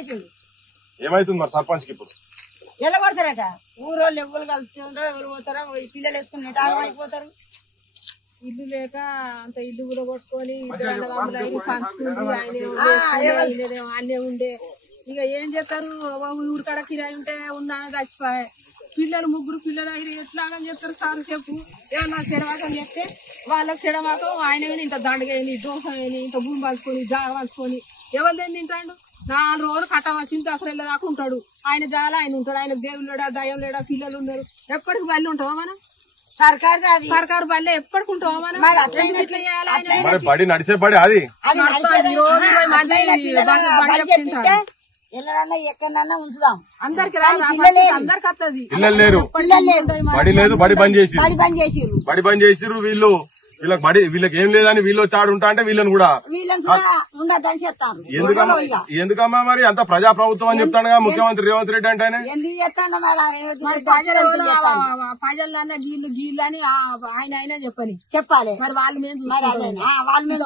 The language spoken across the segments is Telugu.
చేసిండు. ఏమైతుంది మరి సర్పంచ్ కి ఇప్పుడు ఎల్లగొడతారట. ఊరోళ్ళు ఎవరు కలుస్తుండ్రో ఎవరు పోతారో పిల్లలు వేసుకుని నెటాడిపోతారు. ఇల్లు లేక అంత ఇల్లు కూడా కొట్టుకొని పంచుకుంది ఆయనే ఉండే. ఇక ఏం చేస్తారు, ఊరికాడ కిరాయి ఉంటే ఉన్నా చచ్చిపోయాయి. పిల్లలు ముగ్గురు పిల్లలు అయిన ఎట్లాగా చెప్తారు సార్ చెప్పు. ఏమన్నా చెడవాకని చెప్తే వాళ్ళకి చెడవాకం ఆయన ఇంత దండగేయని దోసం వేయని ఇంత భూమి పంచుకొని జాగ పంచుకొని ఎవరిదేం తింటాడు. 4 రోజులు కట్టవచ్చింది అసలు వెళ్ళదాకా ఉంటాడు. ఆయన జాల ఆయన ఉంటాడు. ఆయన దేవుడు లేడా దయం లేడా పిల్లలు ఉన్నారు. ఎప్పటికి బయలు ఉంటావా మనం? సర్కారు బయలు ఎప్పటికి ఉంటావా మనం? ఇట్లా చేయాలి. బడి నడిచే బడి అది ఎల్లరన్నా ఎక్కడన్నా ఉంచుదాం. అందరికి అందరికి వస్తుంది. పిల్లలు లేరు, బడి లేదు, బడి బంద్ చేసిర్రు. వీళ్ళకి ఏం లేదని వీళ్ళు చాడు ఉంటా అంటే వీళ్ళని కూడా ఎందుకమ్మా మరి అంత ప్రజా ప్రభుత్వం అని చెప్తాడుగా ముఖ్యమంత్రి రేవంత్ రెడ్డి అంటే ప్రజలన్నా గీళ్ళు అని ఆయన చెప్పాలి. మరి వాళ్ళు మేము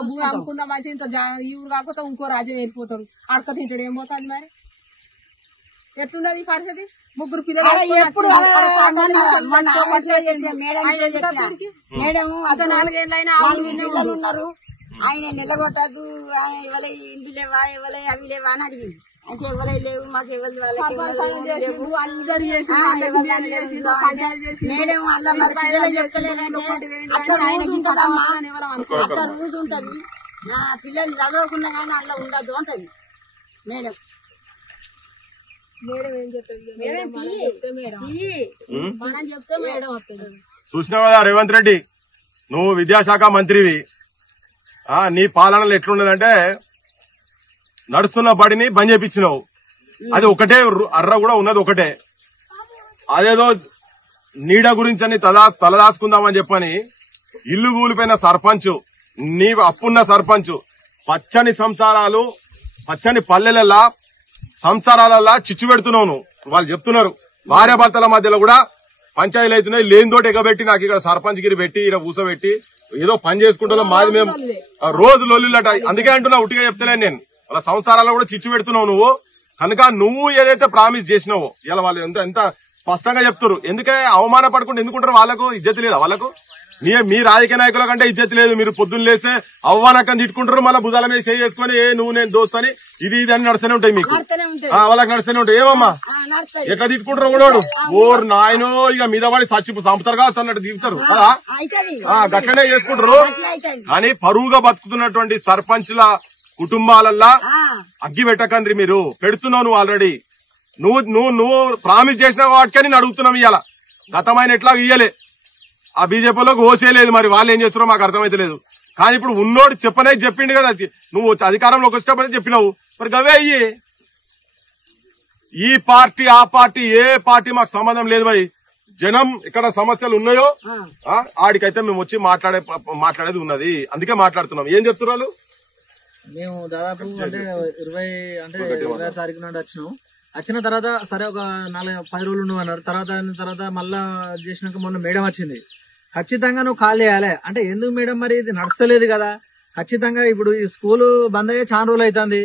భూమి అమ్ముకున్న మంచి ఇంత ఈ ఊరు కాకపోతే ఇంకో రాజ్యం వెళ్ళిపోతాడు. అడక తింటాడు. ఏం పోతుంది మరి? ఎట్లున్నది ఈ పరిస్థితి? ముగ్గురు పిల్లలు ఉన్నారు. ఆయన నిలగొట్టదు. ఎవరి ఇంటి లేవా ఎవరి అవి లేవా అని అడిగింది. అంటే ఎవరై లేవు మాకు ఎవరి మేడం అలా మరి పిల్లలు చెప్తలేదంటే అట్లా రోజు ఉంటది. పిల్లలు చదవకుండా కానీ అలా ఉండదు అంటది మేడం. చూసినావు కదా రేవంత్ రెడ్డి, నువ్వు విద్యాశాఖ మంత్రివి. నీ పాలనలో ఎట్లున్నదంటే నడుస్తున్న బడిని బంద్ చేపించినావు. అది ఒకటే అర్ర కూడా ఉన్నది ఒకటే. అదేదో నీడ గురించి తలదాసుకుందామని చెప్పని ఇల్లు కూలిపోయిన సర్పంచ్, నీ అప్పున్న సర్పంచ్ పచ్చని సంసారాలు పచ్చని పల్లెలల్లా సంసారాలల్లా చిచ్చు పెడుతున్నావు. వాళ్ళు చెప్తున్నారు భార్యాభర్తల మధ్యలో కూడా పంచాయతీలు అవుతున్నాయి. లేనితోటి ఎగబెట్టి నాకు ఇక్కడ సర్పంచ్ గిరి పెట్టి ఇక్కడ ఊసబెట్టి ఏదో పని చేసుకుంటున్నాం. మాది మేము రోజు లొల్లిలట. అందుకే అంటున్నా, ఉట్టిగా చెప్తలేను నేను. వాళ్ళ సంసారాల్లో కూడా చిచ్చు పెడుతున్నావు నువ్వు. కనుక నువ్వు ఏదైతే ప్రామిస్ చేసినావో ఇలా వాళ్ళు ఎంత స్పష్టంగా చెప్తారు. ఎందుకే అవమాన పడకుండా ఎందుకుంటారు? వాళ్ళకు ఇజ్జత్ లేదా? వాళ్ళకు మీ రాజకీయ నాయకుల కంటే ఇజ్జత్ లేదు. మీరు పొద్దున్న లేస్తే అవ్వానక్కని తిట్టుకుంటారు. మళ్ళీ భుజాల మీద చేసుకుని నువ్వు నేను దోస్తని ఇది అని నడుస్తూనే ఉంటాయి మీకు. వాళ్ళకి నడుస్తూనే ఉంటాయి. ఏమమ్మా ఎట్లా తిట్టుకుంటారు కూడా ఓరు నాయనో ఇక మీద పడి చంపుతారు కావచ్చు అన్నట్టు తిప్పుతారు కదా. గట్లనే చేసుకుంటారు. కానీ పరువుగా బతుకుతున్నటువంటి సర్పంచ్ల కుటుంబాలల్లా అగ్గి పెట్టకండ్రి. మీరు పెడుతున్నావు నువ్వు ఆల్రెడీ. నువ్వు ప్రామిస్ చేసిన వాటికే నేను అడుగుతున్నావు. ఇవాళ గతమైన ఎట్లా ఇయ్యలే. ఆ బీజేపీలోకి ఓసేయలేదు. మరి వాళ్ళు ఏం చేస్తున్నారో మాకు అర్థమైతలేదు. కానీ ఇప్పుడు ఉన్నోడు చెప్పిండు కదా, నువ్వు అధికారంలోకి వచ్చినప్పుడే చెప్పినావు. మరి గవే అయ్యి ఈ పార్టీ ఆ పార్టీ ఏ పార్టీ మాకు సంబంధం లేదు. భయ్ జనం ఇక్కడ సమస్యలు ఉన్నాయో ఆడికైతే మేము వచ్చి మాట్లాడేది ఉన్నది. అందుకే మాట్లాడుతున్నాం. ఏం చెప్తున్నారు? మేము దాదాపు అంటే 26 తారీఖు నాడు వచ్చిన తర్వాత సరే ఒక 4-10 రోజులు ఉండమన్నారు. తర్వాత మళ్ళా చేసినాక మొన్న మేడం వచ్చింది. ఖచ్చితంగా నువ్వు కాల్ చేయాలి అంటే ఎందుకు మేడం మరి ఇది నడుస్తలేదు కదా. ఖచ్చితంగా ఇప్పుడు ఈ స్కూల్ బంద్ అయ్యే చాలా రోజులు అవుతుంది.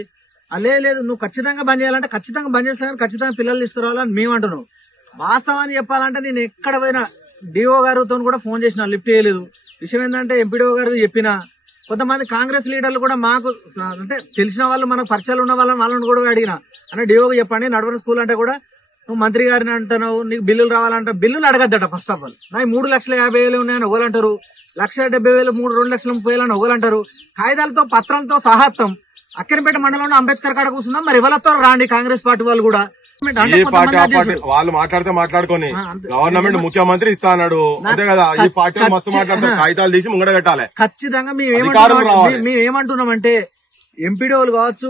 లేదు నువ్వు ఖచ్చితంగా బంద్ చేయాలంటే ఖచ్చితంగా బంద్ చేస్తా కానీ ఖచ్చితంగా పిల్లలు తీసుకురావాలని మేము అంటున్నావు. వాస్తవాన్ని చెప్పాలంటే నేను ఎక్కడ పోయినా డిఓ గారితో కూడా ఫోన్ చేసిన, లిఫ్ట్ చేయలేదు. విషయం ఏంటంటే ఎంపీడీఓ గారు చెప్పిన కొంతమంది కాంగ్రెస్ లీడర్లు కూడా మాకు అంటే తెలిసిన వాళ్ళు మనకు పరిచయాలు ఉన్న వాళ్ళని కూడా అడిగిన అంటే డిఓ చెప్పండి నడవని స్కూల్ అంటే కూడా నువ్వు మంత్రి గారిని అంటున్నావు, నీకు బిల్లులు రావాలంటే బిల్లులు అడగద్దట. ఫస్ట్ ఆఫ్ ఆల్ నాకు 3,50,000 ఉన్నాయని ఒకలంటారు, 1,70,000 2,30,000 అని ఒకలంటారు. కాగితాలతో పత్రంతో సహాత్తం అక్కనపేట మండలంలో అంబేద్కర్ కాడ కూర్చుందాం. మరి ఎవరితో రాండి కాంగ్రెస్ పార్టీ వాళ్ళు కూడా వాళ్ళు మాట్లాడితే మాట్లాడుకొని గవర్నమెంట్ ముఖ్యమంత్రి ఇస్తా అన్నాడు అంతే కదా. ఈ పార్టీ మస్తు మాట్లాడతారు, కాగితాలు తీసి ముంగడ పెట్టాలి. ఖచ్చితంగా మేమేమంటున్నామంటే ఎంపీడీఓలు కావచ్చు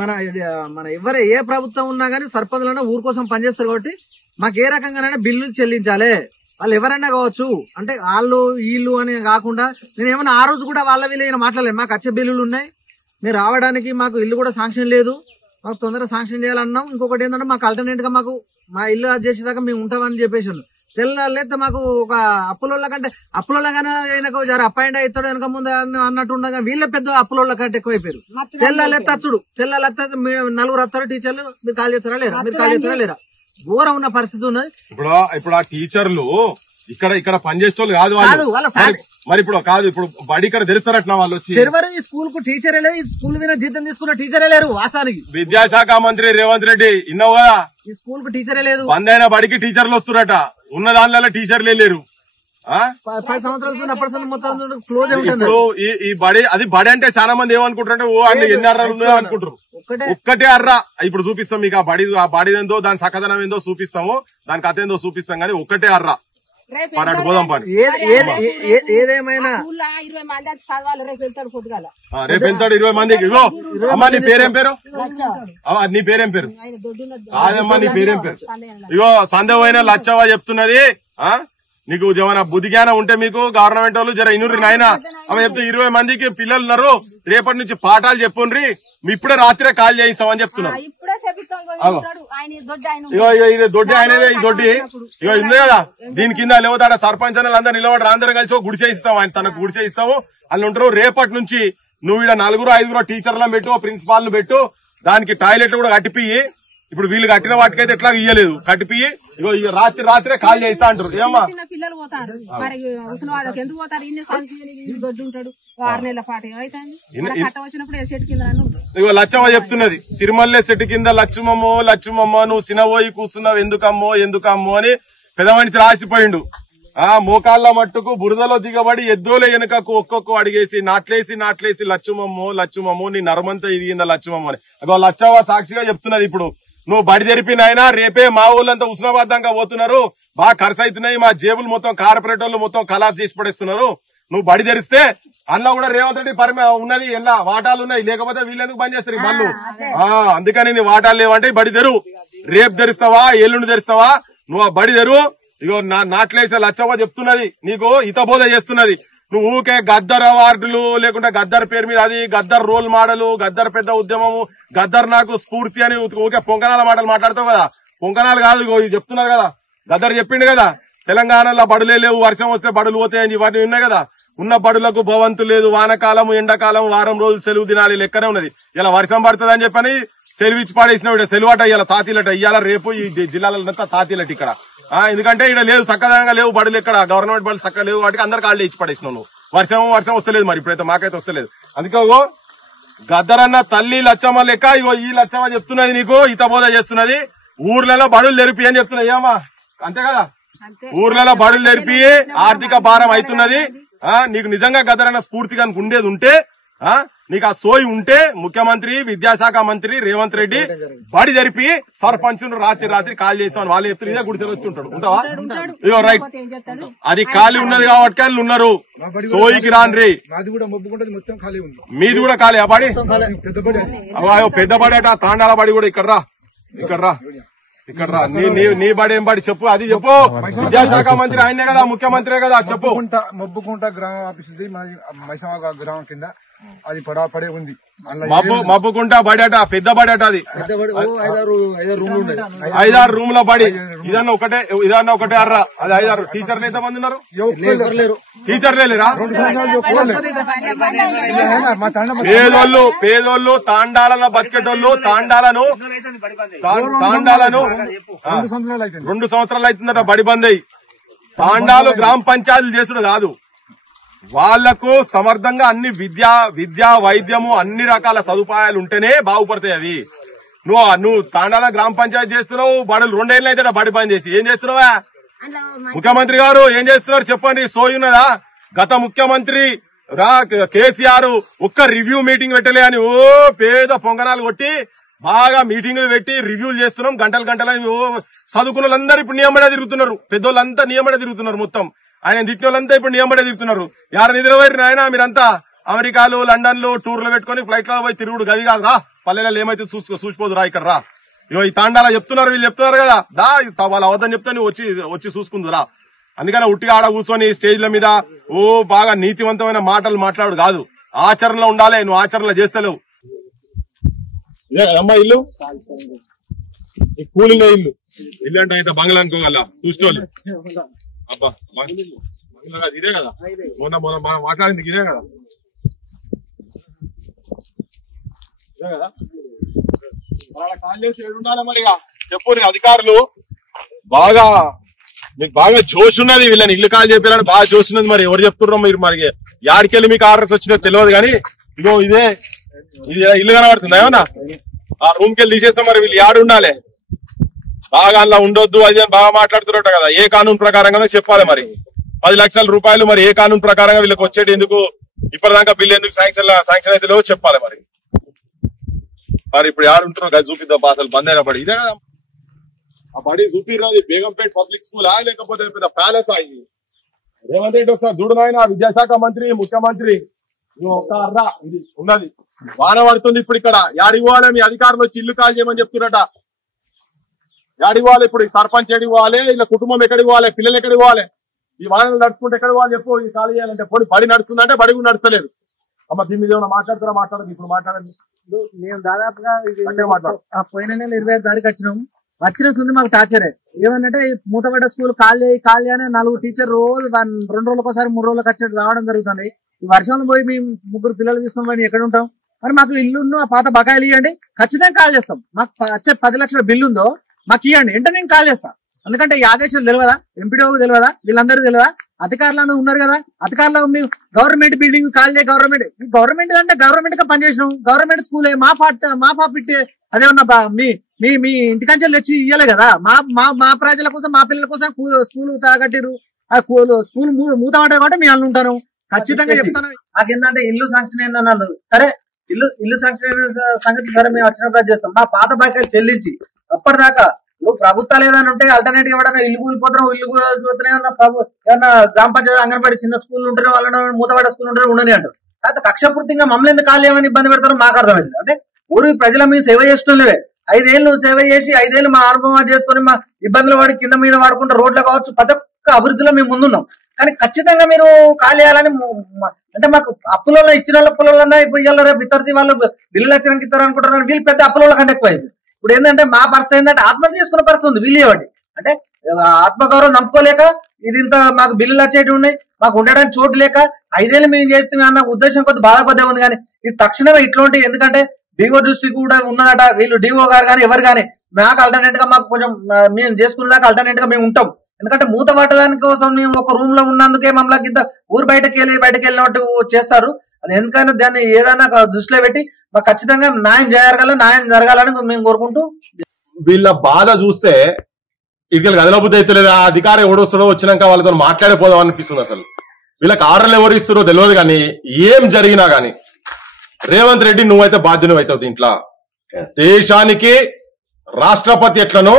మన ఎవరే ఏ ప్రభుత్వం ఉన్నా గానీ సర్పంచులన్నా ఊరు కోసం పనిచేస్తారు కాబట్టి మాకు ఏ రకంగానైనా బిల్లులు చెల్లించాలి. వాళ్ళు ఎవరైనా కావచ్చు అంటే వాళ్ళు వీళ్ళు అని కాకుండా నేను ఏమన్నా ఆ రోజు కూడా వాళ్ళ వీళ్ళు మాట్లాడలేదు. మాకు వచ్చే బిల్లులు ఉన్నాయి, మీరు రావడానికి మాకు ఇల్లు కూడా శాంక్షన్ లేదు, మాకు తొందరగా శాంక్షన్ చేయాలన్నాం. ఇంకొకటి ఏంటంటే మాకు ఆల్టర్నేట్ గా మాకు మా ఇల్లు అది చేసేదాకా మేము ఉంటామని చెప్పేసాను. తెల్లారైతే మాకు ఒక అప్పులోళ్ళ కంటే అప్పులోళ్ళగానే ఆయనకు జర అపాయింట్ అవుతాడు వెనక ముందు అన్నట్టు ఉండగా వీళ్ళే పెద్ద అప్పులోళ్ళ కంటే ఎక్కువైపోయారు. తెల్లారైతే అచ్చుడు తెల్లారైతే నలుగురు వస్తారు టీచర్లు, మీరు కాల్ చేస్తారా లేరా, మీరు కాల్ చేస్తారా లేరా, ఘోరం ఉన్న పరిస్థితి ఉన్నది. ఇప్పుడు ఆ టీచర్లు ఇక్కడ పనిచేసేవాళ్ళు కాదు వాళ్ళు. మరి ఇప్పుడు కాదు, ఇప్పుడు బడి ఇక్కడ తెరుస్తారట వాళ్ళు వచ్చి. ఎవరు ఈ స్కూల్ కు టీచరే లేదు, ఈ స్కూల్ మీద జీతం తీసుకున్న టీచరే లేరు. వాసానికి విద్యాశాఖ మంత్రి రేవంత్ రెడ్డి ఇన్నావు కదా, ఈ స్కూల్ కు టీచరే లేదు. బంద్ అయిన బడికి టీచర్లు వస్తున్నారట, ఉన్న దానిలో టీచర్లే లేరు. 10 సంవత్సరాలు అప్పటి మొత్తం క్లోజ్ ఉంటుంది. ఇప్పుడు ఈ బడి అది బడి అంటే చాలా మంది ఏమనుకుంటారంటే ఓ అన్ని ఎన్ని అర్రాలు ఉన్నాయో అనుకుంటారు. ఒక్కటే అర్రా ఇప్పుడు చూపిస్తాం మీకు. ఆ బడి ఏందో దాని సకదనం ఏందో చూపిస్తాము, దాని కథ ఏందో చూపిస్తాం, కానీ ఒక్కటే అర్రా పన్నట్టు పోదాం పని. ఏదేమైనా 20 మంది చదవాలి, రేపు వెళ్తాడు పొద్దుగాల, రేపు వెళ్తాడు 20 మందికి. ఇగో అమ్మా నీ పేరేం పేరు, నీ పేరేం పేరు కాదమ్మా, నీ పేరేం పేరు. ఇగో సందేహమైన లచ్చవ్వ చెప్తున్నది. నీకు ఏమైనా బుద్ధి జ్ఞానం ఉంటే మీకు గవర్నమెంట్ వాళ్ళు జర ఇనుర్రి నాయన అవి చెప్తే 20 మందికి పిల్లలు ఉన్నారు, రేపటి నుంచి పాఠాలు చెప్పుండ్రి, మీ ఇప్పుడే రాత్రే కాల్ చేయిస్తామని చెప్తున్నారు. ఇగో ఇది దొడ్డి ఆయనదే, ఈ దొడ్డి ఇగో ఉంది కదా, దీని కింద లేవతాడ సర్పంచ్ అని అందరు నిలబడరు, అందరం కలిసి గుడిసే ఇస్తాం, ఆయన తనకు గుడిసే ఇస్తాము వాళ్ళు ఉంటారు. రేపటి నుంచి నువ్వు ఇక్కడ 4-5 టీచర్లను పెట్టు, ప్రిన్సిపాల్ ను పెట్టు, దానికి టాయిలెట్లు కూడా కట్టిపియి. ఇప్పుడు వీళ్ళు కట్టిన వాటికైతే ఎట్లా ఇయ్యలేదు, కట్టిపియి. ఇగో ఇక రాత్రే కాల్ చేయిస్తా అంటారు. ఏమా పిల్లలు పోతారు మరి వాళ్ళకి ఎందుకు పోతారు, ఇన్ని దొడ్డు ఉంటాడు 6 నెలల పాటు వచ్చినప్పుడు సెట్ కింద. ఇగో లచ్చమ్మ చెప్తున్నది, సిరిమల్లె చెట్టు కింద లచ్చుమమ్మ నువ్వు సినబోయి కూర్చున్నావు ఎందుకమ్మో అని పెద్ద మనిషి రాసిపోయిండు. మోకాళ్ళ మట్టుకు బురదలో దిగబడి ఎద్దోలే వెనుకకు ఒక్కొక్క అడిగేసి నాట్లేసి లచ్చుమమ్మో నీ నరమంతా ఇదిగిందా లచ్చుమమ్మ అని. అగో లచ్చవ్వ సాక్షిగా చెప్తున్నది. ఇప్పుడు నువ్వు బడి జరిపినాయినా రేపే మా ఊళ్ళంతా ఉష్ణబద్ధంగా పోతున్నారు, బాగా ఖర్చు అవుతున్నాయి, మా జేబులు మొత్తం కార్పొరేట్ వాళ్ళు మొత్తం ఖలాస్ చేసి పడేస్తున్నారు. నువ్వు బడి తెరిస్తే అందులో కూడా రేవంత్ రెడ్డి ఉన్నది, ఎలా వాటాలు ఉన్నాయి, లేకపోతే వీళ్ళెందుకు బంద్ చేస్తారు ఈ బళ్ళు. అందుకని నీ వాటాలు లేవంటే బడి తెరు, రేపు తెరుస్తావా ఎల్లుండి తెరుస్తావా, నువ్వు ఆ బడి తెరు. ఇగో నాట్లేసే లచ్చవ్వ చెప్తున్నది, నీకు హితబోధ చేస్తున్నది. నువ్వు ఊకే గద్దర్ అవార్డులు లేకుంటే గద్దర్ పేరు మీద అది గద్దర్ రోల్ మోడల్, గద్దర్ పెద్ద ఉద్యమము, గద్దర్ నాకు స్ఫూర్తి అని ఊకే పొంకనాల మాటలు మాట్లాడతావు కదా. పొంకనాలు కాదు, ఇగో చెప్తున్నారు కదా, గద్దర్ చెప్పిండు కదా, తెలంగాణలో బడులే లేవు, వర్షం వస్తే బడులు పోతాయని ఇవన్నీ ఉన్నాయి కదా. ఉన్న బడులకు భవంతు లేదు, వానకాలం ఎండాకాలం వారం రోజులు సెలవు దినాలి లెక్కనే ఉన్నది. ఇలా వర్షం పడుతుంది అని చెప్పని సెలవు ఇచ్చి పాడేసిన సెలవుట ఇవాళ తాతీలట, ఇవాళ రేపు ఈ జిల్లాలంతా తాతీలట ఇక్కడ. ఎందుకంటే ఇక్కడ లేవు, చక్కదంగా లేవు బడులు, ఇక్కడ గవర్నమెంట్ బడులు చక్కగా లేవు, వాటికి అందరికి కాళ్ళు ఇచ్చి పడేసినావు నువ్వు. వర్షం వస్తలేదు, మరి ఇప్పుడైతే మాకైతే వస్తలేదు. అందుకే గద్దరన్న తల్లి లచ్చమ్మ లెక్క ఇగో ఈ లచ్చమ్మ చెప్తున్నది, నీకు హితబోధ చేస్తున్నది. ఊర్లలో బడులు తెరిపి అని చెప్తున్నది. ఏమా అంతే కదా, ఊర్లలో బడులు తెరిపి ఆర్థిక భారం అవుతున్నది. నీకు నిజంగా గద్దరన్న స్ఫూర్తిగా ఉండేది ఉంటే, నీకు ఆ సోయి ఉంటే ముఖ్యమంత్రి విద్యాశాఖ మంత్రి రేవంత్ రెడ్డి బడి జరిపి సర్పంచ్ రాత్రి కాల్ చేసామని వాళ్ళు చెప్తే ఇదే గుడిసెలు వచ్చి ఉంటాడు. ఉంటావా? ఇగో రైట్, అది ఖాళీ ఉన్నది కాబట్టి వాళ్ళు ఉన్నారు. సోయికి రాన్రి, మీది కూడా ఖాళీ. ఆ బడి పెద్ద బడి అట, తాండాల బడి కూడా ఇక్కడ రా నీ బడి ఏం బడి చెప్పు, అది చెప్పు. విద్యాశాఖ మంత్రి ఆయనే కదా, ముఖ్యమంత్రి కదా, చెప్పు. మబ్బుకుంట గ్రామ ఆఫీస్ మైసమ గ్రామం కింద అది పడే ఉంది. మబ్బుకుంట బడి అట, పెద్ద బడి అట, అది 5-6 రూమ్ల బడి. ఇదన్నా ఒకటే అర్రా, అది 5-6 టీచర్లు ఎంతమంది ఉన్నారు? టీచర్లే లేరా? పేదోళ్ళు తాండాలను బతికేటోళ్ళు తాండాలను 2 సంవత్సరాలు అవుతుందట బడి బంద్ అయ్యి. తాండాలు గ్రామ పంచాయతీలు చేసుడు కాదు, వాళ్లకు సమర్థంగా అన్ని విద్య వైద్యము అన్ని రకాల సదుపాయాలు ఉంటేనే బాగుపడతాయి అవి. నువ్వు తాండాల గ్రామ పంచాయతీ చేస్తున్నావు, బడులు 2 ఏళ్ళు అయితే బడి బంద్ చేసి ఏం చేస్తున్నావా? ముఖ్యమంత్రి గారు ఏం చేస్తున్నారు చెప్పండి. సోయి ఉన్నదా? గత ముఖ్యమంత్రి కేసీఆర్ ఒక్క రివ్యూ మీటింగ్ పెట్టలే అని పేద పొంగనాలు కొట్టి బాగా మీటింగులు పెట్టి రివ్యూలు చేస్తున్నాం గంటలని. చదువుకున్న వాళ్ళందరూ ఇప్పుడు నియమడే తిరుగుతున్నారు, పెద్దోళ్ళంతా నియమడే తిరుగుతున్నారు. మొత్తం ఆయన తిట్టిన వాళ్ళంతా ఇప్పుడు నియమడే తిరుగుతున్నారు. ఎవరు నిద్రపోయారు ఆయన? మీరంతా అమెరికాలు లండన్ లో టూర్లు పెట్టుకుని ఫ్లైట్ లో పోయి తిరుగుడు గది కాదు రా, పల్లెలలో ఏమైతే చూసిపోదు రా, ఇక్కడ రా. ఇగో ఈ తాండాలా చెప్తున్నారు, వీళ్ళు చెప్తున్నారు కదా, దా వాళ్ళు అవద్దని చెప్తే నువ్వు వచ్చి చూసుకుందురా. అందుకని ఉట్టిగా ఆడ కూర్చొని స్టేజ్ల మీద బాగా నీతివంతమైన మాటలు మాట్లాడు కాదు, ఆచరణలో ఉండాలి. నువ్వు ఆచరణలో చేస్తలేవు. అమ్మా ఇల్లు కూలిన ఇల్లు ఇల్లు అంటే అయితే బంగ్లా అనుకోగల చూసుకోవాలి. అబ్బా బంగ్లా ఇదే కదా, మొన్న మనం మాట్లాడింది ఇదే కదా, ఇదే కదా. కాల్ చేసి ఉండాలి మరి. చెప్పు అధికారులు, బాగా మీకు బాగా జోష్ ఉన్నది, వీళ్ళని ఇల్లు కాల్ చెప్పారని బాగా జోష్ ఉన్నది. మరి ఎవరు చెప్తున్నారో మీరు, మరి యాడికెళ్ళి మీకు ఆర్డర్స్ వచ్చినా తెలియదు కానీ ఇదో ఇది ఇల్లు కనబడుతుంది ఏమన్నా. ఆ రూమ్ కెళ్ళి తీసేస్తాం. మరి వీళ్ళు యాడు ఉండాలి, బాగా అలా ఉండొద్దు అది అని బాగా మాట్లాడుతున్నట్టు కదా. ఏ కానూన్ ప్రకారంగానే చెప్పాలి. మరి 10 లక్షల రూపాయలు మరి ఏ కానూన్ ప్రకారంగా వీళ్ళకి వచ్చేటి ఎందుకు, ఇప్పటిదాకా బిల్లు ఎందుకు శాంక్షన్ అయితే లేవో చెప్పాలి. మరి ఇప్పుడు యాడు ఉంటున్నావు కదా, చూపిద్దాం అసలు బంద్ అయిన బడి ఇదే కదా. ఆ బడి చూపిరాది బేగంపేట్ పబ్లిక్ స్కూలా లేకపోతే పెద్ద ప్యాలెస్ అయింది. రేవంత్ రెడ్డి ఒకసారి చూడనాయన, విద్యాశాఖ మంత్రి ముఖ్యమంత్రి ఒక అర్రా ఇది ఉన్నది, వాన పడుతుంది ఇప్పుడు ఇక్కడ. యాడికి పోవాలి మీ అధికారులు వచ్చి ఇల్లు కాల్ చేయమని చెప్తున్నారట. యాడికి పోవాలి ఇప్పుడు, సర్పంచ్ ఎడికి పోవాలి, ఇలా కుటుంబం ఎక్కడికి పోవాలి, పిల్లలు ఎక్కడికి పోవాలి, ఈ వాహనాలు నడుచుకుంటే ఎక్కడికి పోవాలి చెప్పు. ఇది ఖాళీ చేయాలంటే బడి నడుస్తుందంటే బడి కూడా నడుస్తలేదు. అమ్మ దీని మీద ఏమైనా మాట్లాడుతారా? మాట్లాడండి, ఇప్పుడు మాట్లాడండి. మేము దాదాపుగా పోయిన నెల 25 తారీఖు వచ్చిన సుంది మాకు టార్చరే. ఏమనంటే మూతపడ్డ స్కూల్ ఖాళీ అని 4 టీచర్ రోజు 2 రోజులకు ఒకసారి 3 రోజులకు వచ్చి రావడం జరుగుతుంది. ఈ వర్షంలో పోయి మేము 3 పిల్లలు తీసుకుని ఎక్కడ ఉంటాం? మరి మాకు ఇల్లు ఆ పాత బకాయిలు ఇవ్వండి, ఖచ్చితంగా కాల్ చేస్తాం. మాకు వచ్చే 10 లక్షల బిల్లు ఉందో మాకు ఇవ్వండి, వెంటనే నేను కాల్ చేస్తాం. ఎందుకంటే ఈ ఆదేశాలు తెలియదా, ఎంపీడీఓకి తెలియదా, వీళ్ళందరూ తెలియదా? అధికారులు ఉన్నారు కదా, అధికారులు మేము గవర్నమెంట్ బిల్డింగ్ కాల్ చేయ, గవర్నమెంట్ అంటే గవర్నమెంట్ గా పనిచేసినాం, గవర్నమెంట్ స్కూలే మా ఫిట్ అదేమన్నా మీ ఇంటికంచెలు తెచ్చి ఇయ్యలే కదా. మా ప్రజల కోసం మా పిల్లల కోసం స్కూల్ తాగట్టిరు. ఆ స్కూల్ మూత పడ్డా కాబట్టి మేము అల్లు ఉంటాను. ఖచ్చితంగా చెప్తాను. నాకేంటంటే ఇల్లు శాంక్షన్ అయిందన్నాను, సరే ఇల్లు శాంక్షన్ అయిన సంగతి సరే మేము వచ్చినప్పుడు చేస్తాం. మా పాత బాకీలు చెల్లించి అప్పటిదాకా నువ్వు ప్రభుత్వాలు ఏదైనా ఉంటే ఆల్టర్నేట్ ఎవరైనా ఇల్లు కూలిపోతున్నావు, ఇల్లు కూలిపోతున్నాయి ఏమన్నా గ్రామ పంచాయతీ అంగన్వాడీ చిన్న స్కూల్ ఉంటే వాళ్ళని మూతపడ్డ స్కూల్ ఉంటే ఉండని అంటారు. అయితే కక్షపూర్తిగా మమ్మల్ని ఎందుకు ఖాళీ ఏమని ఇబ్బంది పెడతారో మాకు అర్థమైంది. అంటే ఊరి ప్రజల మీద సేవ చేస్తుండేవే 5 ఏళ్ళు సేవ చేసి 5 ఏళ్ళు మా అనుభవం చేసుకుని మా ఇబ్బందులు వాడి కింద మీద వాడుకుంటే రోడ్లు కావచ్చు, ప్రతి ఒక్క అభివృద్ధిలో మేము ముందున్నాం. కానీ ఖచ్చితంగా మీరు ఖాళీ చేయాలని అంటే మాకు అప్పులలో ఇచ్చిన వాళ్ళ పొలంలో ఇప్పుడు ఇవాళ రేపు ఇతరుది వాళ్ళు బిల్లులు వచ్చినాక ఇస్తారు అనుకుంటారు. వీళ్ళు పెద్ద అప్పుల కంటే ఎక్కువైంది. ఇప్పుడు ఏంటంటే మా పరిస్థితి ఏంటంటే ఆత్మహత్య చేసుకున్న పరిస్థితి ఉంది. వీళ్ళు ఇవ్వండి అంటే ఆత్మగౌరవం నమ్ముకోలేక ఇది ఇంత మాకు బిల్లులు వచ్చేటివి ఉన్నాయి, మాకు ఉండడానికి చోటు లేక 5 ఏళ్ళు మేము చేస్తే అన్న ఉద్దేశం కొద్ది బాధపడే ఉంది. కానీ ఇది తక్షణమే ఇట్లాంటి, ఎందుకంటే డిఓ దృష్టి కూడా ఉన్నదట. వీళ్ళు డిఓ గారు కానీ ఎవరు కానీ మాకు ఆల్టర్నేట్ గా మాకు కొంచెం మేము చేసుకునేదాకా ఆల్టర్నేట్ గా మేము ఉంటాం. ఎందుకంటే మూత పట్టడానికి కోసం మేము ఒక రూమ్ లో ఉన్నందుకే మమ్మల్ని ఇంత ఊరు బయటకు వెళ్ళినట్టు చేస్తారు. అది ఎందుకైనా దాన్ని ఏదైనా దృష్టిలో పెట్టి మాకు ఖచ్చితంగా న్యాయం జరగాలని మేము కోరుకుంటూ, వీళ్ళ బాధ చూస్తే ఇక్కడ కదలబుద్ధి అయితే లేదా, అధికారం ఎవడొస్తాడో వచ్చినాక వాళ్ళతో మాట్లాడిపోదాం అనిపిస్తుంది. అసలు వీళ్ళకి ఆర్డర్లు ఎవరు ఇస్తారో తెలియదు. కానీ ఏం జరిగినా గానీ రేవంత్ రెడ్డి నువ్వైతే బాధ్యుని అవుతావు దీంట్లో. దేశానికి రాష్ట్రపతి ఎట్లనో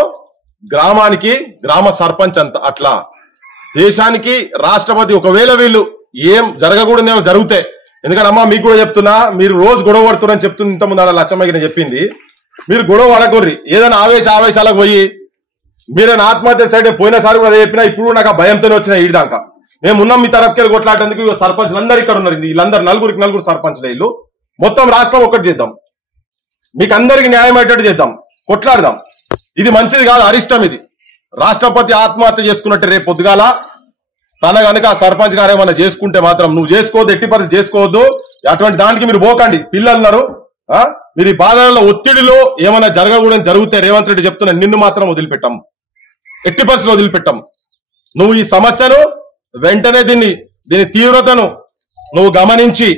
గ్రామానికి గ్రామ సర్పంచ్ అంత అట్లా దేశానికి రాష్ట్రపతి. ఒకవేళ వీళ్ళు ఏం జరగకూడదేమో జరిగితే, ఎందుకంటే అమ్మా మీకు కూడా చెప్తున్నా, మీరు రోజు గొడవ పడుతున్నారని చెప్తున్నా. ఇంతకుముందు అలా లచ్చమ్మకి నేను చెప్పింది, మీరు గొడవ పడకూర్రి. ఏదైనా ఆవేశాలకు పోయి మీరైనా ఆత్మహత్య సైడ్ పోయినసారి కూడా అదే చెప్పినా, ఇప్పుడు నాకు ఆ భయంతోనే వచ్చిన ఈడిదాకా. మేము ఉన్నాం మీ తరఫుకెళ్ళి కొట్లాడేందుకు. సర్పంచ్లు అందరు ఇక్కడ ఉన్నారు, వీళ్ళందరూ 4 సర్పంచ్లు. వీళ్ళు మొత్తం రాష్ట్రం ఒక్కటి చేద్దాం, మీకు అందరికి న్యాయం అయ్యేటట్టు చేద్దాం, కొట్లాడదాం. ఇది మంచిది కాదు, అరిష్టం ఇది. రాష్ట్రపతి ఆత్మహత్య చేసుకున్నట్టు రేపు పొద్దుగాల తన కనుక సర్పంచ్ గారు ఏమన్నా చేసుకుంటే మాత్రం నువ్వు చేసుకోవద్దు, ఎట్టి పరిస్థితి చేసుకోవద్దు. అటువంటి దానికి మీరు పోకండి. పిల్లలు ఉన్నారు, మీరు ఈ బాధలలో ఒత్తిడిలో ఏమైనా జరగకూడదని జరిగితే రేవంత్ రెడ్డి చెప్తున్నా, నిన్ను మాత్రం వదిలిపెట్టాం, ఎట్టి పరిస్థితులు వదిలిపెట్టాం. నువ్వు ఈ సమస్యను వెంటనే దీని తీవ్రతను నువ్వు గమనించి